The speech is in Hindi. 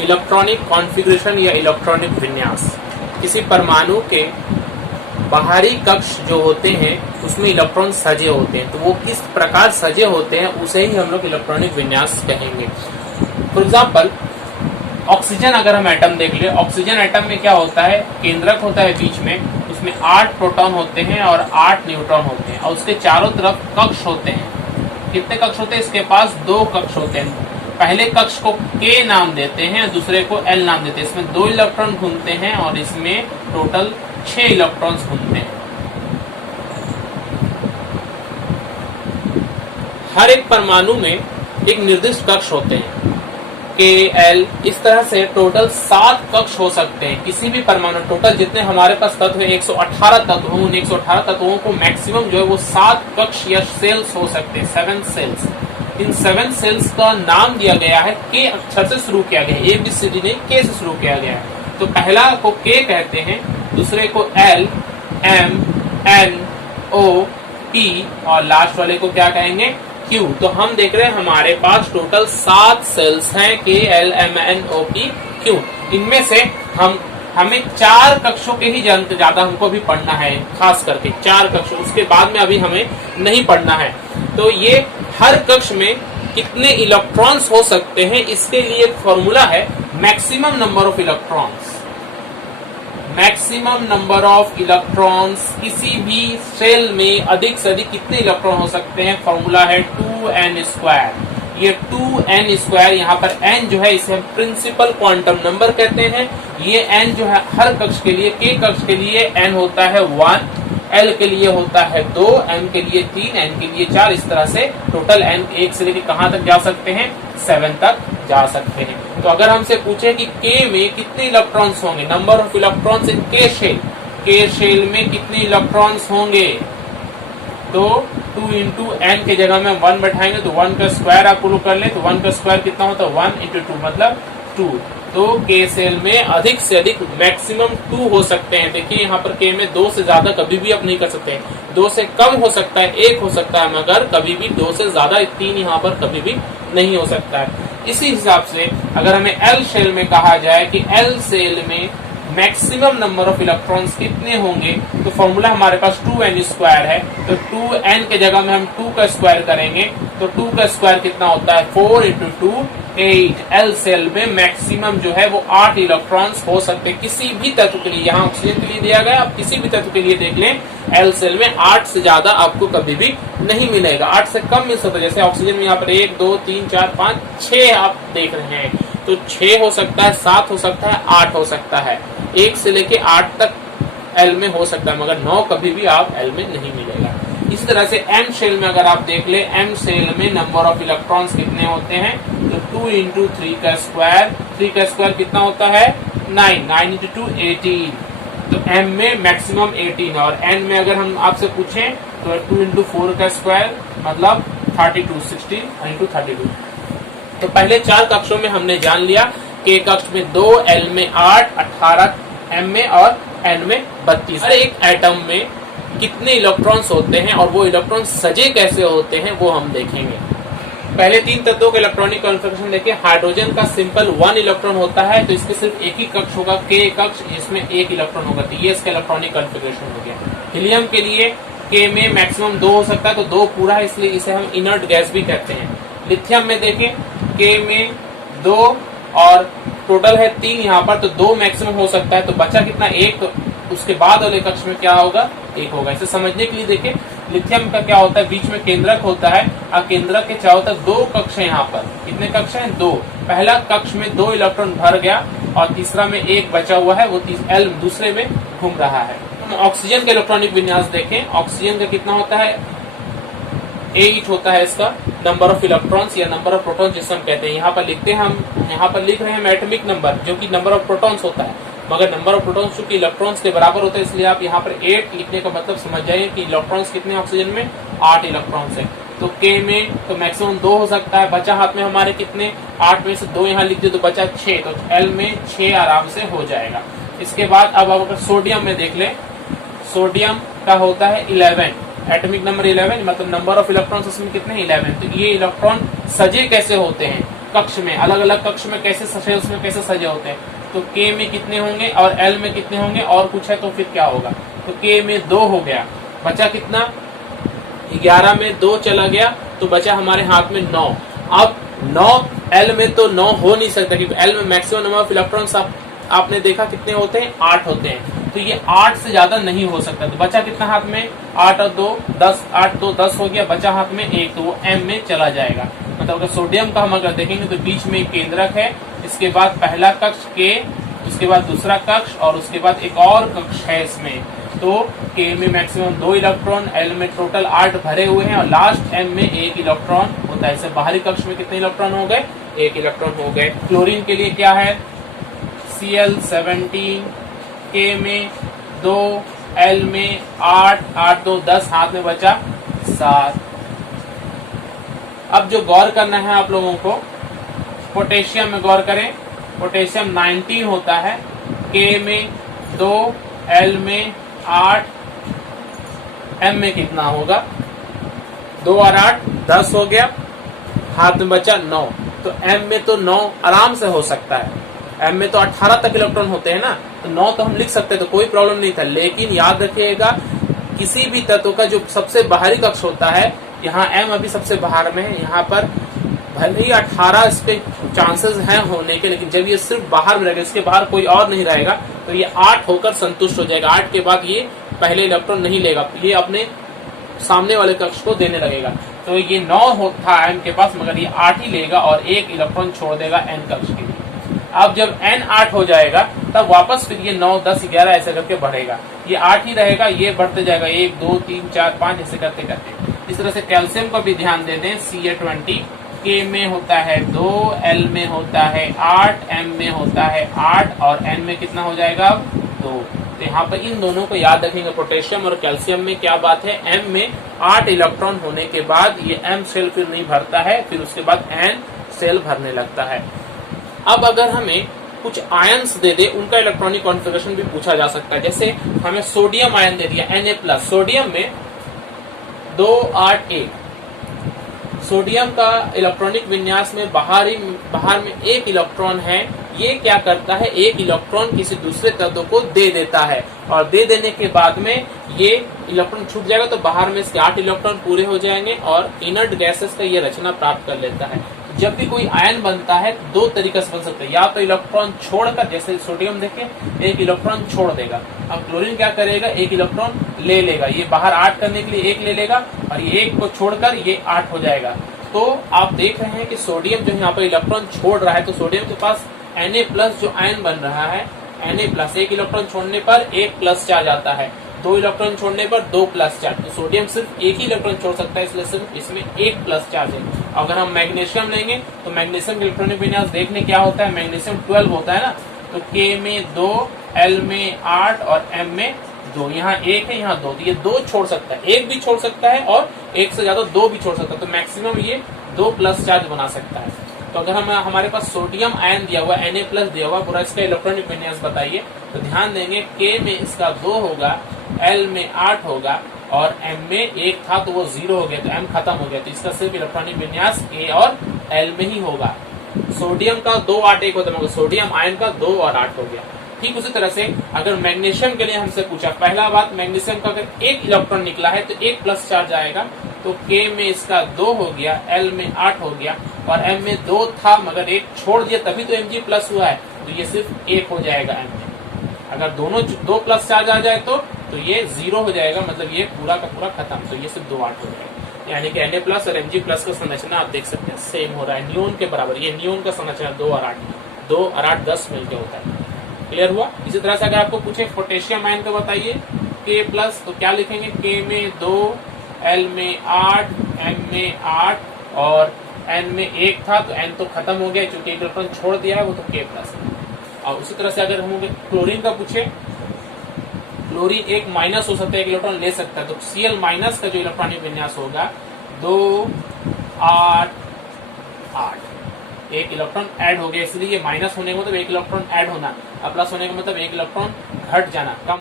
इलेक्ट्रॉनिक कॉन्फ़िगरेशन या इलेक्ट्रॉनिक विन्यास। किसी परमाणु के बाहरी कक्ष जो होते हैं उसमें इलेक्ट्रॉन सजे होते हैं, तो वो किस प्रकार सजे होते हैं उसे ही हम लोग इलेक्ट्रॉनिक विन्यास कहेंगे। फॉर एग्जाम्पल ऑक्सीजन अगर हम एटम देख ले, ऑक्सीजन एटम में क्या होता है, केंद्रक होता है बीच में, उसमें 8 प्रोटॉन होते हैं और 8 न्यूट्रॉन होते हैं और उसके चारों तरफ कक्ष होते हैं। कितने कक्ष होते हैं? इसके पास 2 कक्ष होते हैं। पहले कक्ष को K नाम देते हैं, दूसरे को L नाम देते हैं। इसमें 2 इलेक्ट्रॉन घूमते हैं और इसमें टोटल 6 इलेक्ट्रॉन्स घूमते हैं। हर एक परमाणु में एक निर्दिष्ट कक्ष होते हैं, K, L, इस तरह से टोटल 7 कक्ष हो सकते हैं किसी भी परमाणु। टोटल जितने हमारे पास तत्व है 118 तत्व, उन 118 तत्वों को मैक्सिमम जो है वो 7 कक्ष या सेल्स हो सकते हैं, 7 सेल्स। इन 7 सेल्स का नाम दिया गया है, K अक्षर से शुरू किया गया है, ABCD नहीं, K से शुरू किया गया है। तो पहला को K कहते हैं, दूसरे को L, M, N, O, P और लास्ट वाले को क्या कहेंगे? Q। तो हम देख रहे हैं हमारे पास टोटल 7 सेल्स हैं, K, L, M, N, O, P, Q। इनमें से हमें 4 कक्षों के ही ज्यादा हमको अभी पढ़ना है, खास करके 4 कक्षों, उसके बाद में अभी हमें नहीं पढ़ना है। तो ये हर कक्ष में कितने इलेक्ट्रॉन्स हो सकते हैं, इसके लिए एक फॉर्मूला है, maximum number of electrons. Maximum number of electrons, किसी भी सेल में अधिक से अधिक कितने इलेक्ट्रॉन हो सकते हैं, फॉर्मूला है 2n²। ये 2n², यहाँ पर n जो है इसे हम प्रिंसिपल क्वांटम नंबर कहते हैं। ये n जो है हर कक्ष के लिए, K कक्ष के लिए n होता है 1, L के लिए होता है 2, M के लिए 3, N के लिए 4, इस तरह से टोटल n 1 से लेकर कहां तक जा सकते हैं, 7 तक जा सकते हैं। तो अगर हमसे पूछे कि K में कितने इलेक्ट्रॉन्स होंगे, number of electrons in K shell, K shell में कितने इलेक्ट्रॉन्स होंगे, तो 2 इंटू n के जगह में हम 1 बैठाएंगे तो 1 का स्क्वायर आप लोग कर ले, तो 1 का स्क्वायर कितना होता है, 1 इंटू 2 मतलब 2। तो K सेल में अधिक से अधिक मैक्सिमम 2 हो सकते हैं। देखिए यहाँ पर K में 2 से ज्यादा कभी भी आप नहीं कर सकते हैं, 2 से कम हो सकता है, 1 हो सकता है, मगर कभी भी 2 से ज्यादा 3 यहाँ पर कभी भी नहीं हो सकता है। इसी हिसाब से अगर हमें L शेल में कहा जाए कि L सेल में मैक्सिमम नंबर ऑफ इलेक्ट्रॉन्स कितने होंगे, तो फॉर्मूला हमारे पास 2n² है, तो 2n के जगह में हम 2 का स्क्वायर करेंगे, तो 2 का स्क्वायर कितना होता है, 4 इंटू 2 8। L सेल में मैक्सिमम जो है वो 8 इलेक्ट्रॉन्स हो सकते हैं किसी भी तत्व के लिए। यहाँ ऑक्सीजन के लिए दिया गया, आप किसी भी तत्व के लिए देख लें, L सेल में 8 से ज्यादा आपको कभी भी नहीं मिलेगा, 8 से कम मिल सकता है। जैसे ऑक्सीजन में यहाँ पर 1 2 3 4 5 6 आप देख रहे हैं, तो 6 हो सकता है, 7 हो सकता है, 8 हो सकता है, 1 से लेके 8 तक L में हो सकता है, मगर 9 कभी भी आप L में नहीं मिलेगा। इसी तरह से M शेल में अगर आप देख ले, M शेल में नंबर ऑफ इलेक्ट्रॉन्स कितने होते हैं, तो 2 इंटू 3 का स्क्वायर, 3 का स्क्वायर कितना होता है, 9, 9 इंटू 2 18। तो M में मैक्सिमम 18 और N में अगर हम आपसे पूछें तो 2 इंटू 4 का स्क्वायर मतलब 32, 16 इंटू 32। तो पहले 4 कक्षों में हमने जान लिया, K कक्ष में 2, L में 8, 18, M में और N में 32। हर एक एटम में कितने इलेक्ट्रॉन्स होते हैं और वो इलेक्ट्रॉन सजे कैसे होते हैं वो हम देखेंगे। पहले 3 तत्वों के इलेक्ट्रॉनिक कॉन्फ़िगरेशन देखिए। हाइड्रोजन का सिंपल 1 इलेक्ट्रॉन होता है, तो इसके सिर्फ एक ही कक्ष होगा, K कक्ष, इसमें 1 इलेक्ट्रॉन होगा, तो ये इसका इलेक्ट्रॉनिक कॉन्फ़िगरेशन हो गया। हीलियम के लिए K में मैक्सिमम 2 हो सकता है, तो 2 पूरा है, इसलिए इसे हम इनर्ट गैस भी कहते हैं। लिथियम में देखें, K में 2 और टोटल है 3 यहाँ पर, तो 2 मैक्सिमम हो सकता है, तो बचा कितना, 1, तो उसके बाद वाले कक्ष में क्या होगा, 1 होगा। इसे समझने के लिए देखें, लिथियम का क्या होता है, बीच में केंद्रक होता है और केंद्रक के चारों तरफ 2 कक्ष है। यहाँ पर कितने कक्ष हैं, 2। पहला कक्ष में 2 इलेक्ट्रॉन भर गया और तीसरा में 1 बचा हुआ है, वो L दूसरे में घूम रहा है। हम ऑक्सीजन का इलेक्ट्रॉनिक विन्यास देखें, ऑक्सीजन का कितना होता है, 8 होता है इसका नंबर ऑफ इलेक्ट्रॉन्स या नंबर ऑफ प्रोटॉन्स जिसे हम कहते हैं। यहाँ पर लिखते हैं, हम यहाँ पर लिख रहे हैं एटॉमिक नंबर जो कि नंबर ऑफ प्रोटॉन्स होता है, मगर नंबर ऑफ प्रोटॉन्स चूंकि इलेक्ट्रॉन्स के बराबर होता है, इसलिए आप यहाँ पर 8 लिखने का मतलब समझ जाइए कि इलेक्ट्रॉन्स कितने ऑक्सीजन में, 8 इलेक्ट्रॉन्स है। तो K में तो मैक्सिमम 2 हो सकता है, बचा हाथ में हमारे कितने, 8 में से 2 यहाँ लिख दिए तो बचा 6, तो L में 6 आराम से हो जाएगा। इसके बाद अब अगर सोडियम में देख ले, सोडियम का होता है 11, एटॉमिक नंबर 11, मतलब नंबर ऑफ इलेक्ट्रॉन्स उसमें कितने, 11। तो ये इलेक्ट्रॉन सजे कैसे होते हैं, कक्ष में, अलग अलग कक्ष में कैसे शेल्स में कैसे सजे होते हैं। तो K में कितने होंगे और L में कितने होंगे और कुछ है तो फिर क्या होगा। तो K में 2 हो गया, बचा कितना 11 में 2 चला गया तो बचा हमारे हाथ में 9। अब 9 L में तो 9 हो नहीं सकता क्योंकि L में मैक्सिमम नंबर ऑफ इलेक्ट्रॉन्स आपने देखा कितने होते हैं 8 होते हैं, तो ये 8 से ज्यादा नहीं हो सकता। तो बचा कितना हाथ में 8 और 2 10, 8 2 10 हो गया, बचा हाथ में 1 तो वो M में चला जाएगा। मतलब अगर सोडियम का हम अगर देखेंगे तो बीच में एक केंद्रक है, इसके बाद पहला कक्ष K, उसके बाद दूसरा कक्ष और उसके बाद एक और कक्ष है इसमें। तो K में मैक्सिमम 2 इलेक्ट्रॉन, L में टोटल 8 भरे हुए हैं और लास्ट M में 1 इलेक्ट्रॉन होता है। इससे बाहरी कक्ष में कितने इलेक्ट्रॉन हो गए 1 इलेक्ट्रॉन हो गए। क्लोरीन के लिए क्या है Cl17, K में 2, L में 8, 8 2 10, हाथ में बचा 7। अब जो गौर करना है आप लोगों को, पोटेशियम में गौर करें। पोटेशियम 19 होता है, K में 2, L में 8, M में कितना होगा 2 और 8 10 हो गया, हाथ में बचा 9। तो M में तो 9 आराम से हो सकता है, M में तो 18 तक इलेक्ट्रॉन होते हैं ना, तो 9 तो हम लिख सकते हैं, तो कोई प्रॉब्लम नहीं था। लेकिन याद रखिएगा किसी भी तत्व का जो सबसे बाहरी कक्ष होता है, यहाँ M अभी सबसे बाहर में है, यहाँ पर भले ही 18 इस पे चांसेस हैं होने के, लेकिन जब ये सिर्फ बाहर में रहेगा, इसके बाहर कोई और नहीं रहेगा, तो ये 8 होकर संतुष्ट हो जाएगा। 8 के बाद ये पहले इलेक्ट्रॉन नहीं लेगा, ये अपने सामने वाले कक्ष को देने लगेगा। तो ये 9 था M के पास, मगर ये 8 ही लेगा और 1 इलेक्ट्रॉन छोड़ देगा N कक्ष के लिए। अब जब N 8 हो जाएगा तब वापस फिर ये 9 10 11 ऐसे करके बढ़ेगा, ये 8 ही रहेगा, ये बढ़ते जाएगा 1 2 3 4 5 ऐसे करते करते। इस तरह से कैल्शियम को भी ध्यान दे दें। Ca20 K में होता है 2, L में होता है 8, M में होता है 8 और N में कितना हो जाएगा अब 2। तो यहाँ पर इन दोनों को याद रखेंगे। पोटेशियम और कैल्शियम में क्या बात है, M में 8 इलेक्ट्रॉन होने के बाद ये M सेल फिर नहीं भरता है, फिर उसके बाद N सेल भरने लगता है। अब अगर हमें कुछ आयंस दे दे, उनका इलेक्ट्रॉनिक कॉन्फ़िगरेशन भी पूछा जा सकता है। जैसे हमें सोडियम आयन दे दिया Na+, सोडियम में 2 8 1। सोडियम का इलेक्ट्रॉनिक विन्यास में बाहर में 1 इलेक्ट्रॉन है। ये क्या करता है, 1 इलेक्ट्रॉन किसी दूसरे तत्व को दे देता है और दे देने के बाद में ये इलेक्ट्रॉन छूट जाएगा, तो बाहर में इसके 8 इलेक्ट्रॉन पूरे हो जाएंगे और इनर्ट गैसेस का ये रचना प्राप्त कर लेता है। जब भी कोई आयन बनता है 2 तरीके से बन सकता है, या तो इलेक्ट्रॉन छोड़कर, जैसे सोडियम देखें 1 इलेक्ट्रॉन छोड़ देगा। अब क्लोरीन क्या करेगा, 1 इलेक्ट्रॉन ले लेगा, ये बाहर 8 करने के लिए 1 ले लेगा और ये 1 को छोड़कर ये 8 हो जाएगा। तो आप देख रहे हैं कि सोडियम जो यहाँ पर इलेक्ट्रॉन छोड़ रहा है, तो सोडियम के पास Na+ जो आयन बन रहा है, Na+, 1 इलेक्ट्रॉन छोड़ने पर 1+ चार्ज आता है, 2 इलेक्ट्रॉन छोड़ने पर 2+ चार्ज। तो सोडियम सिर्फ 1 ही इलेक्ट्रॉन छोड़ सकता है, इसलिए सिर्फ इसमें 1+ चार्ज है। अगर हम मैग्नीशियम लेंगे तो मैग्नीशियम का इलेक्ट्रॉनिक विन्यास देखने क्या होता है, मैग्नीशियम 12 होता है ना, तो K में 2, L में 8 और M में 2। यहाँ 1 है, यहाँ 2, तो ये 2 छोड़ सकता है, 1 भी छोड़ सकता है और 1 से ज्यादा 2 भी छोड़ सकता है, तो मैक्सिमम ये 2+ चार्ज बना सकता है। तो अगर हमारे पास सोडियम आयन दिया हुआ, Na+ दिया हुआ, पूरा इसका इलेक्ट्रॉनिक विन्यास बताइए, तो ध्यान देंगे K में इसका 2 होगा, L में 8 होगा और M में 1 था तो वो 0 हो गया, तो M खत्म हो गया, तो इसका सिर्फ इलेक्ट्रॉनिक विन्यास K और L में ही होगा। सोडियम का 2 8 1 होता है, मगर सोडियम आयन का 2 और 8 हो गया। ठीक उसी तरह से अगर मैग्नीशियम के लिए हमसे पूछा, पहला बात मैग्नीशियम का अगर 1 इलेक्ट्रॉन निकला है तो 1+ चार्ज आएगा, तो K में इसका 2 हो गया, L में 8 हो गया और M में 2 था मगर 1 छोड़ दिया, तभी तो Mg+ हुआ है, तो ये सिर्फ 1 हो जाएगा M में। अगर दोनों 2+ चार्ज आ जाए तो ये 0 हो जाएगा, मतलब ये पूरा का पूरा खत्म, तो ये सिर्फ 2 8 हो जाएगा। यानी कि Na+ और Mg+ का संरचना आप देख सकते हैं सेम हो रहा है, नियोन के बराबर। ये नियोन का संरचना 2 और 8 10 मिलकर होता है। क्लियर हुआ। इसी तरह से अगर आपको पूछे पोटेशियम आयन को बताइए K+, तो क्या लिखेंगे, K में 2, L में 8, M में 8 और N में 1 था, तो N तो खत्म हो गया क्योंकि इलेक्ट्रॉन छोड़ दिया है, वो तो K+ है। और उसी तरह से अगर हम क्लोरीन का पूछे, क्लोरीन 1- हो सकता है, 1 इलेक्ट्रॉन ले सकता है, तो Cl- का जो इलेक्ट्रॉनिक विन्यास होगा 2 8 8, 1 इलेक्ट्रॉन ऐड हो गया, इसलिए ये माइनस होने का मतलब 1 इलेक्ट्रॉन ऐड होना, और प्लस होने का मतलब 1 इलेक्ट्रॉन घट जाना, कम